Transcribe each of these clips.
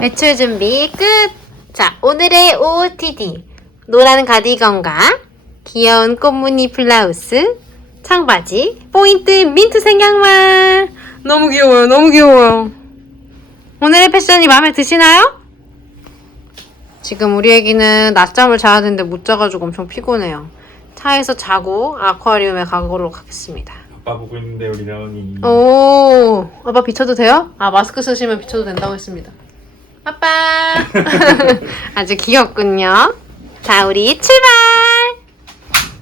외출 준비 끝! 자, 오늘의 OOTD. 노란 가디건과 귀여운 꽃무늬 블라우스, 청바지, 포인트 민트색 양말. 너무 귀여워요, 너무 귀여워요. 오늘의 패션이 마음에 드시나요? 지금 우리 애기는 낮잠을 자야 되는데 못 자가지고 엄청 피곤해요. 차에서 자고 아쿠아리움에 가보도록 하겠습니다. 아빠 보고 있는데 우리 라온이 오, 아빠 비춰도 돼요? 아, 마스크 쓰시면 비춰도 된다고 했습니다. 아빠! 아주 귀엽군요. 자, 우리 출발!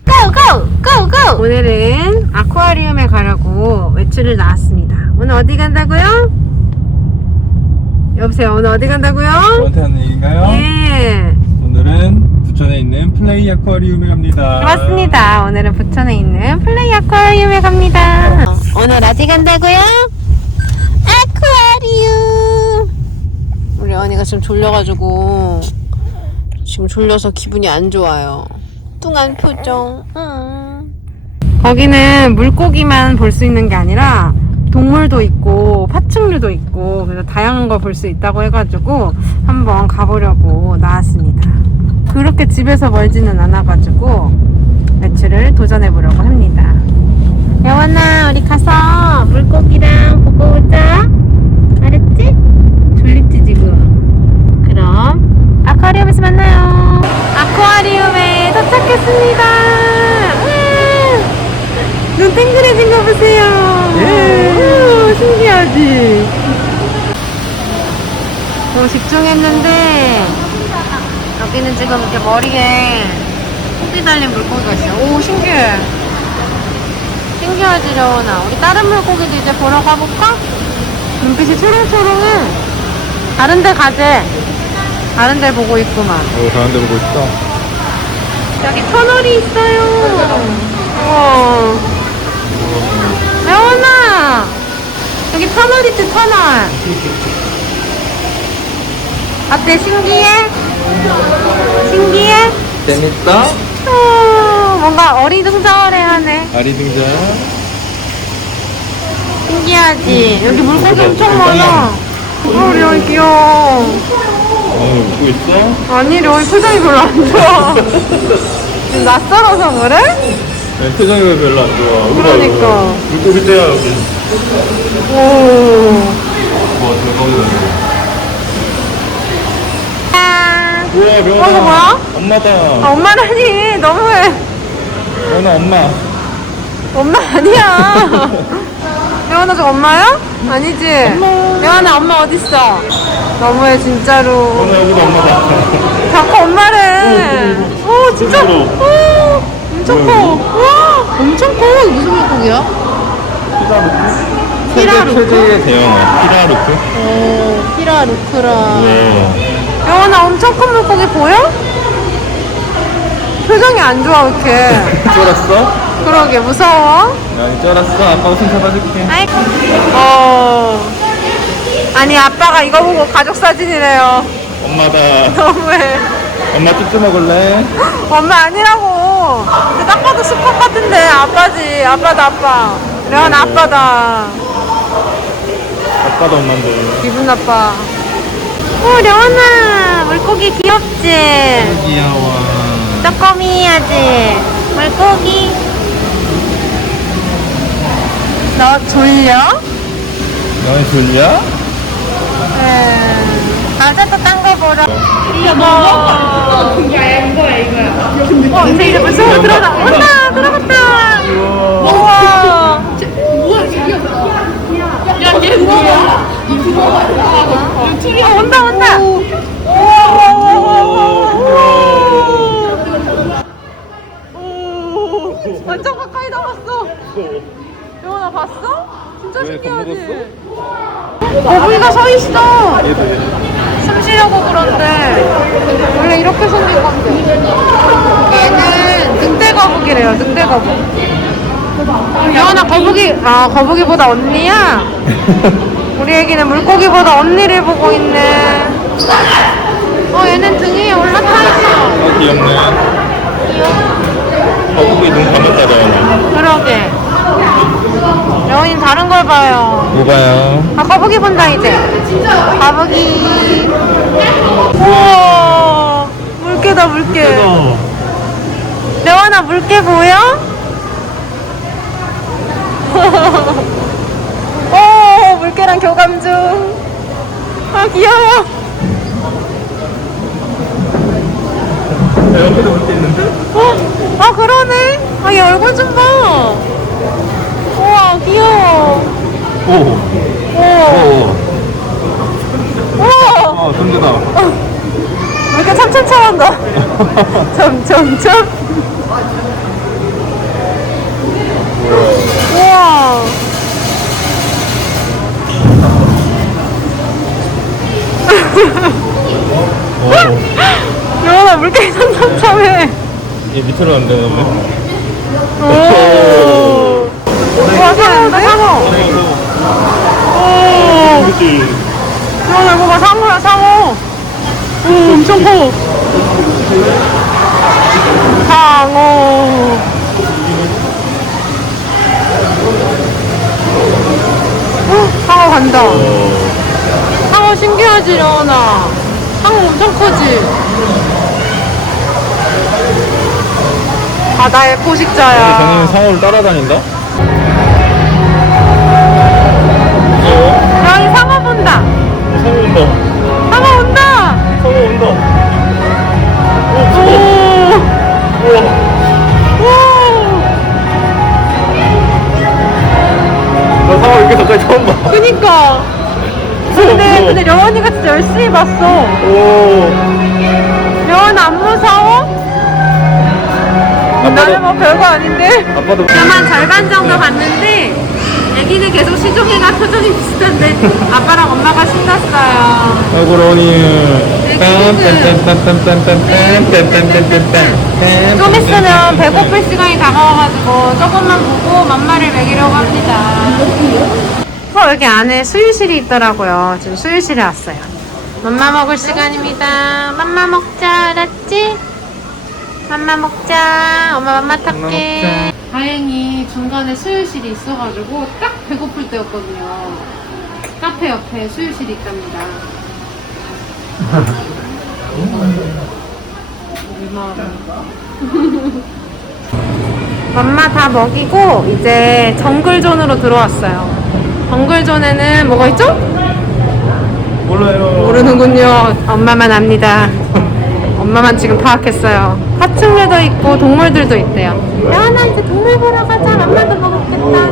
고, 고! 고, 고! 오늘은 아쿠아리움에 가려고 외출을 나왔습니다. 오늘 어디 간다고요? 여보세요, 오늘 어디 간다고요? 저한테 하는 얘기인가요? 예. 오늘은 부천에 있는 플레이 아쿠아리움에 갑니다 맞습니다. 오늘은 부천에 있는 플레이 아쿠아리움에 갑니다. 오늘 어디 간다고요? 아쿠아리움. 언니가 지금 졸려가지고 지금 졸려서 기분이 안 좋아요. 뚱한 표정. 음. 거기는 물고기만 볼 수 있는 게 아니라 동물도 있고 파충류도 있고 그래서 다양한 걸 볼 수 있다고 해가지고 한번 가보려고 나왔습니다. 그렇게 집에서 멀지는 않아가지고 외출을 도전해보려고 합니다. 여원아 우리 가서 물고기랑 보고 오자. 알았지? 졸립지 지금. 그럼 아쿠아리움에서 만나요. 아쿠아리움에 도착했습니다. 와! 눈 땡그레진 거 보세요. 우, 신기하지? 오, 집중했는데 지금 이렇게 머리에 흙이 달린 물고기가 있어요. 오, 신기해. 신기하지, 려원아. 우리 다른 물고기도 이제 보러 가볼까? 눈빛이 초롱초롱해. 다른 데 가재. 다른 데 보고 있구만. 오 가운데 보고 있어 여기 터널이 있어요. 우와. 려원아! 여기 터널 있지, 터널. 어때, 신기해? 신기해? 재밌어? 어, 뭔가 어리둥절해하네. 아리 등장 신기하지? 여기 물고기 엄청 많아. 어, 려이 귀여워. 어 웃고 있어? 아니, 려이 표정이 별로 안 좋아. 지금 낯설어서 그래? 네, 표정이 왜 별로 안 좋아 그러니까. 물고기 떼야 여기 오. 와 대박이다 우와 어, 명아 이거 뭐야? 엄마다 아, 엄마라니. 너무해. 명아 엄마 엄마 아니야. 려원아, 저 엄마야? 아니지? 려원아, 엄마 어딨어? 너무해, 진짜로. 명아 여기도 엄마다 자꾸 엄마래. 오, 진짜. 부러워. 오, 엄청 커. 와, 엄청 커. 이거 무슨 물고기야? 피라루크? 피라루크? 세계 최대의 대형어 피라루크 오, 피라루크라. 우와 려원아, 엄청 큰 물고기 보여? 표정이 안 좋아, 왜 이렇게. 쫄았어? 그러게, 무서워. 나 쫄았어 아빠가 손 잡아줄게 아이, 어. 아니, 아빠가 이거 보고 가족 사진이래요. 엄마다 너무해. 엄마 쭈쭈 먹을래? 엄마 아니라고. 근데 딱 봐도 수컷 같은데 아빠지. 아빠다 아빠. 레온 아빠다. 아빠도 엄마인데 기분 나빠. 오 레온아 물고기 귀엽지? 귀여워 쪼꼬미 해야지. 물고기. 너 졸려? 너희 졸려? 응. 가자 또딴 거 보러. 이거 뭐? 어 이제 이제 벌써 들어가. 온다 들어갔다. 우와. 야얘 뭐야? 어, 온다 온다. 오, 완전 가까이 나왔어. 영원아 봤어? 진짜 왜, 신기하지? 거북이가 서 있어. 얘도 얘 숨 쉬려고 그런데 원래 이렇게 생긴 건데. 얘는 늑대 거북이래요. 늑대 거북. 영원아 거북이 아 거북이보다 언니야? 우리 애기는 물고기보다 언니를 보고 있네. 어 얘는 등에 올라타 있어. 어 귀엽네 거북이 눈 감았다 레오나 그러게. 여원이 다른 걸 봐요. 뭐 봐요? 아까 거북이 본다 이제. 거북이. 우와 물개다 물개. 레원아 물개 보여? 오 물개랑 교감 중. 아 귀여워. 옆에도 볼게 있는데? 어? 아 그러네. 아얘 얼굴 좀 봐. 우와 귀여워. 오. 오. 오. 우와. 아, 근데다. 왜 이렇게 참참 잘한다. 점점점. 우와. 영원아 물개이 참참참해. 얘 밑으로 안 되는데? 오. 와 상어다 상어. 오. 그치. 영원아 이거 봐 상어야 상어. 오 엄청 커. 상어. 어, 상어 간다. 신기하지, 레원아. 상어 엄청 크지? 바다의 포식자야. 상어를 따라다닌다? 여기 상어 본다. 상어 온다. 상어 온다. 상어 온다. 오. 우와. 오. 나 상어 이렇게 가까이 처음 봐. 그니까. 근데, 려원이가 진짜 열심히 봤어. 오. 려원 안 무서워? 나는 뭐 별거 아닌데? 아빠도. 그만 절반 정도 봤는데 애기는 계속 시종이가 표정이 비슷한데 아빠랑 엄마가 신났어요. 아이고, 로니. 좀 있으면 배고플 시간이 다가와가지고 조금만 보고 맘마를 먹이려고 합니다. 어, 여기 안에 수유실이 있더라고요. 지금 수유실에 왔어요. 맘마 먹을 시간입니다. 맘마 먹자, 알았지? 맘마 먹자. 엄마 맘마 탈게. 다행히 중간에 수유실이 있어가지고 딱 배고플 때였거든요. 카페 옆에 수유실이 있답니다. 맘마 다 먹이고 이제 정글존으로 들어왔어요. 정글존에는 뭐가 있죠? 몰라요. 모르는군요. 엄마만 압니다. 엄마만 지금 파악했어요. 파충류도 있고 동물들도 있대요. 야나 이제 동물 보러 가자. 맘마도 먹었겠다.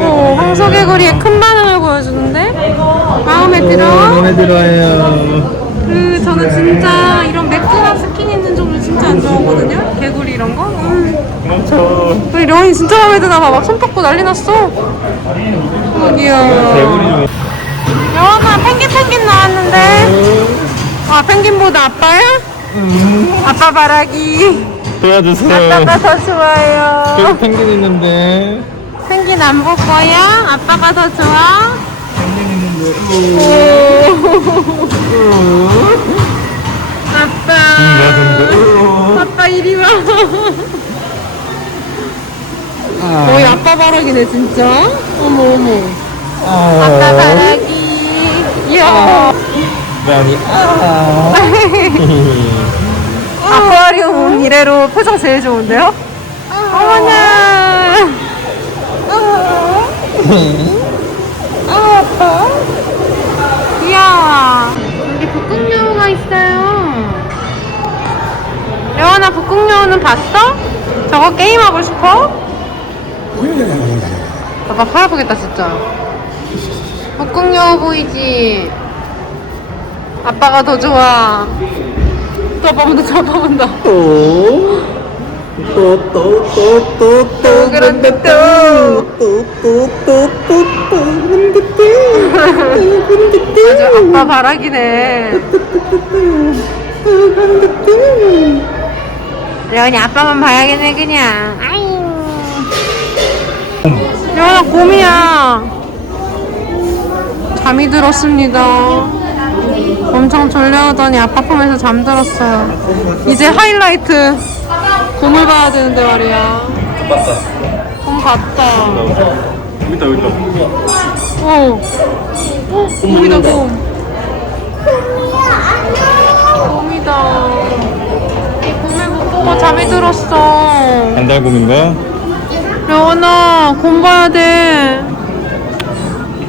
오, 황소개구리의 큰 반응을 보여주는데 마음에 들어. 마음에 들어요. 그 저는 진짜 이런 매끈한 스킨 있는 종류 진짜 안 좋아하거든요. 개구리 이런 거. 음. 멈춰. 우리 려원이 진짜 마음에 드나 봐. 막 손 뻗고 난리 났어. 어, 귀여워. 개구리 좀. 려원아 펭귄 펭귄 나왔는데. 아 펭귄보다 아빠야? 아빠 바라기. 도와주세요. 아빠가 더 좋아요. 여기 펭귄 있는데. 펭귄 안 볼 거야? 아빠가 더 좋아? 펭귄 있는데. 아빠. 아빠 이리 와. 거의 아빠 바라기네 진짜. 어머 어머. 아빠 바라기. 이야. 많이. 아. 아쿠아리움 이래로 표정 제일 좋은데요? 어머나. 아빠. 귀여워. 여기 북극여우가 있어요. 레원아 북극여우는 봤어? 저거 게임하고 싶어? 아빠 팔아보겠다 진짜. 북극여우 보이지? 아빠가 더 좋아. 또 아빠 본다, 저 아빠 본다. 또. 그런데. 아주 아빠 바라기네. 레원이 아빠만 봐야겠네 그냥. 아잉. 레원아 곰이야. 잠이 들었습니다. 엄청 졸려오더니 아빠 품에서 잠들었어요. 이제 하이라이트 곰을 봐야 되는데 말이야. 맞다. 곰 같다. 여기 있다, 여기 있다. 어. 어, 곰이다, 곰. 곰이다. 잠이 들었어. 안달곰인가? 여원아, 곰 봐야 돼.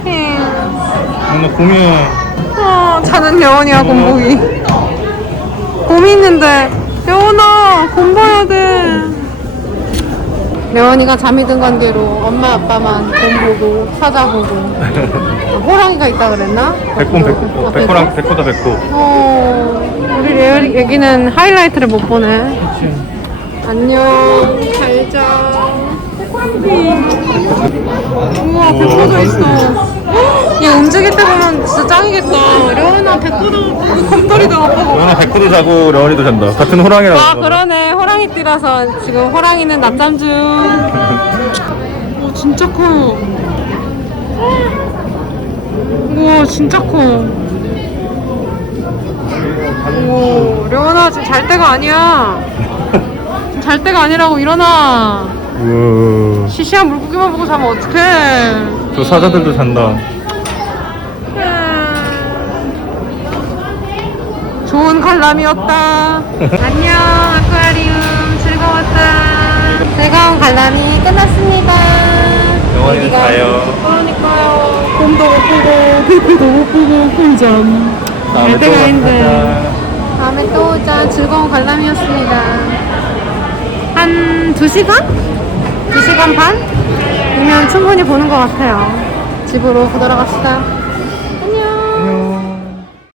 힝. 나 곰이야. 어, 자는 여원이야, 곰 보기. 곰이 있는데. 여원아, 곰 봐야 돼. 여원이가 잠이 든 관계로 엄마 아빠만 곰 보고 사자 보고 호랑이가 있다 그랬나? 백곰, 백곰. 어, 백호랑, 백호다, 백호. 어, 우리 여기는 하이라이트를 못 보네. 안녕, 잘 자. 우와, 백호도 있어. 헉, 얘 움직일 때 보면 진짜 짱이겠다. 레오나 백호도 곰돌이도 보고. 너는 백호도 자고 러원이도 잔다. 같은 호랑이라고. 아, 그러네. 호랑이 띠라서 지금 호랑이는 낮잠 중. 오, 진짜 커. 우와, 진짜 커. 오, 레오나 지금 잘 때가 아니야. 잘 때가 아니라고 일어나. 우와. 시시한 물고기만 보고 자면 어떡해. 저 사자들도 잔다. 좋은 관람이었다. 안녕, 아쿠아리움. 즐거웠다. 즐거운 관람이 끝났습니다. 영원히는 여기가- 자요. 그러니까요. 곰도 못 보고, 피피도 못 보고, 꿀잠. 갈 때가 있는데. 다음에 또 오자. 즐거운 관람이었습니다. 한 2시간? 2시간 반? 이면 충분히 보는 것 같아요. 집으로 돌아갑시다.